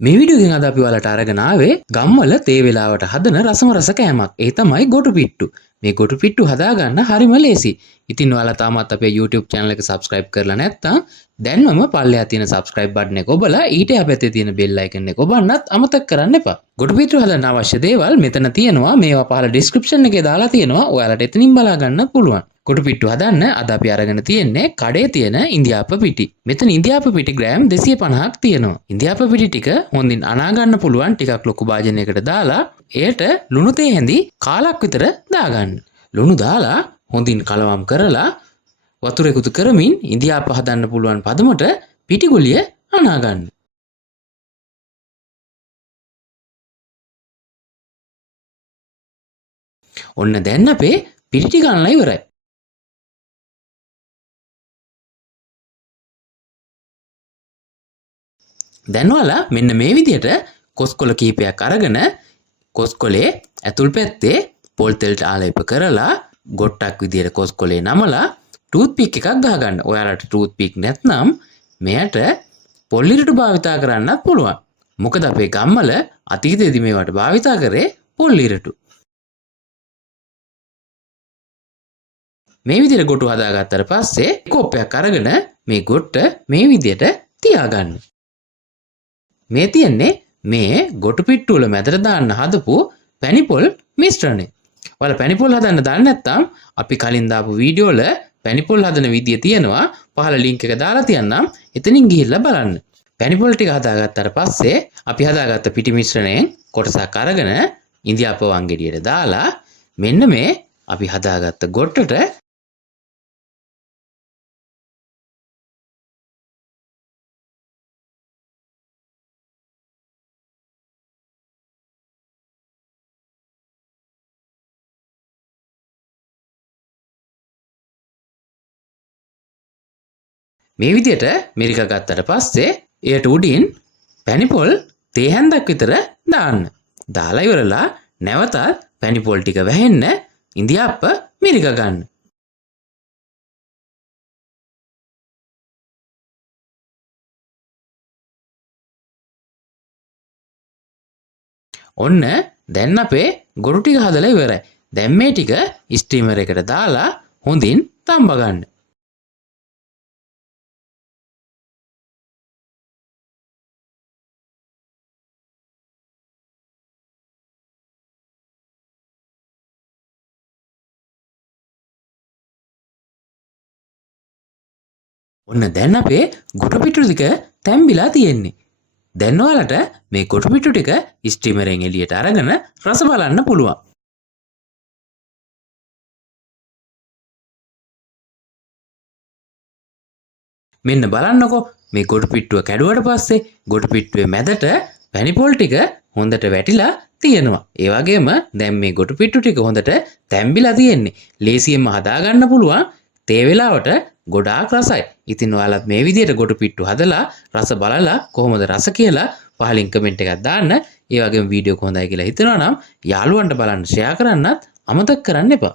මේ වීඩියෝ එකෙන් අද අපි ඔයාලට අරගෙන ආවේ ගම්වල තේ වෙලාවට හදන රසම රස කෑමක්. ඒ තමයි ගොටු පිට්ටු. මේ ගොටු පිට්ටු හදාගන්න හරිම ලේසි. ඉතින් ඔයාලා තාමත් අපේ YouTube channel එක subscribe කරලා නැත්නම් දැන්වම පල්ලෙහා තියෙන subscribe button එක ඔබලා ඊට යපැත්තේ තියෙන bell icon එක ඔබන්නත් අමතක කරන්න එපා. ගොටු පිට්ටු හදන්න අවශ්‍ය දේවල් මෙතන තියෙනවා. මේවා පහළ description එකේ දාලා තියෙනවා. ඔයාලට එතනින් බලා ගන්න පුළුවන්. ගොටු පිට්ටු හදන්න අද අපි අරගෙන තියෙන්නේ කඩේ තියෙන ඉන්දියාප පිටි. මෙතන ඉන්දියාප පිටි ග්‍රෑම් 250ක් තියෙනවා. ඉන්දියාප පිටි ටික හොඳින් අනා ගන්න පුළුවන් ටිකක් ලොකු භාජනයකට දාලා එයට ලුණු තේ හැඳි කාලක් විතර දාගන්න. ලුණු දාලා හොඳින් කලවම් කරලා වතුර එකතු කරමින් ඉන්දියාප හදන්න පුළුවන් පදමට පිටි ගුලිය අනා ගන්න. ඔන්න දැන් අපේ පිටි ටික අනලා ඉවරයි. දැන් ඔයාලා මෙන්න මේ විදිහට කොස්කොල කීපයක් අරගෙන කොස්කොලේ ඇතුල් පැත්තේ පොල් තෙල් ආලේප කරලා ගොට්ටක් විදිහට කොස්කොලේ නමලා ටූත් පික් එකක් ගහගන්න. ඔයාලට ටූත් පික් නැත්නම් මෙයට පොල් ඉරටු භාවිතා කරන්නත් පුළුවන්. මොකද අපේ ගම්වල අතීතයේදී මේවට භාවිතා කරේ පොල් ඉරටු. මේ විදිහට ගොටු හදාගත්තට පස්සේ කොප්පයක් අරගෙන මේ ගොට්ට මේ විදිහට තියාගන්න. මේ තියෙන්නේ මේ ගොටු පිට්ටු වල මැදට දාන්න හදපු පැණිපොල් මිශ්‍රණය. ඔයාලා පැණිපොල් හදන්න දන්නේ නැත්නම් අපි කලින් දාපු වීඩියෝ වල පැණිපොල් හදන විදිය තියෙනවා. පහළ ලින්ක් එක දාලා තියන්නම්. එතනින් ගිහිල්ලා බලන්න. පැණිපොල් ටික හදාගත්තාට පස්සේ අපි හදාගත්ත පිටි මිශ්‍රණයෙන් කොටසක් අරගෙන ඉන්දියාප වංගෙඩියට දාලා මෙන්න මේ අපි හදාගත්ත ගොට්ටට මේ විදිහට මිරික ගත්තට පස්සේ එයට උඩින් පැණිපොල් තේ හැන්දක් විතර දාන්න. දාලා ඉවරලා නැවතත් පැණිපොල් ටික වැහෙන්න ඉන්දියාප්ප මිරික ගන්න. ඔන්න දැන් අපේ ගොටු ටික හදලා ඉවරයි. දැන් මේ ටික ස්ටීමර් එකට දාලා හොඳින් තම්බ ගන්න. ඔන්න දැන් අපේ ගොටු පිටු ටික තැම්බිලා තියෙන්නේ. දැන් ඔයාලට මේ ගොටු පිටු ටික ස්ටීමරෙන් එළියට අරගෙන රස බලන්න පුළුවන්. මෙන්න බලන්නකෝ මේ ගොටු පිට්ටුව කැඩුවට පස්සේ ගොටු පිට්ටුවේ මැදට පැණිපොල් ටික හොඳට වැටිලා තියෙනවා. ඒ වගේම දැන් මේ ගොටු පිට්ටු ටික හොඳට තැම්බිලා තියෙන්නේ. ලේසියෙන්ම හදාගන්න පුළුවන්. තේ වෙලාවට ගොඩාක් රසයි. ඉතින් ඔයාලත් මේ විදිහට ගොටු පිට්ටු හදලා රස බලලා කොහොමද රස කියලා පහලින් කමෙන්ට් එකක් දාන්න. ඒ වගේම වීඩියෝ එක හොඳයි කියලා හිතනවා නම් යාළුවන්ට බලන්න ෂෙයා කරන්නත් අමතක කරන්න එපා.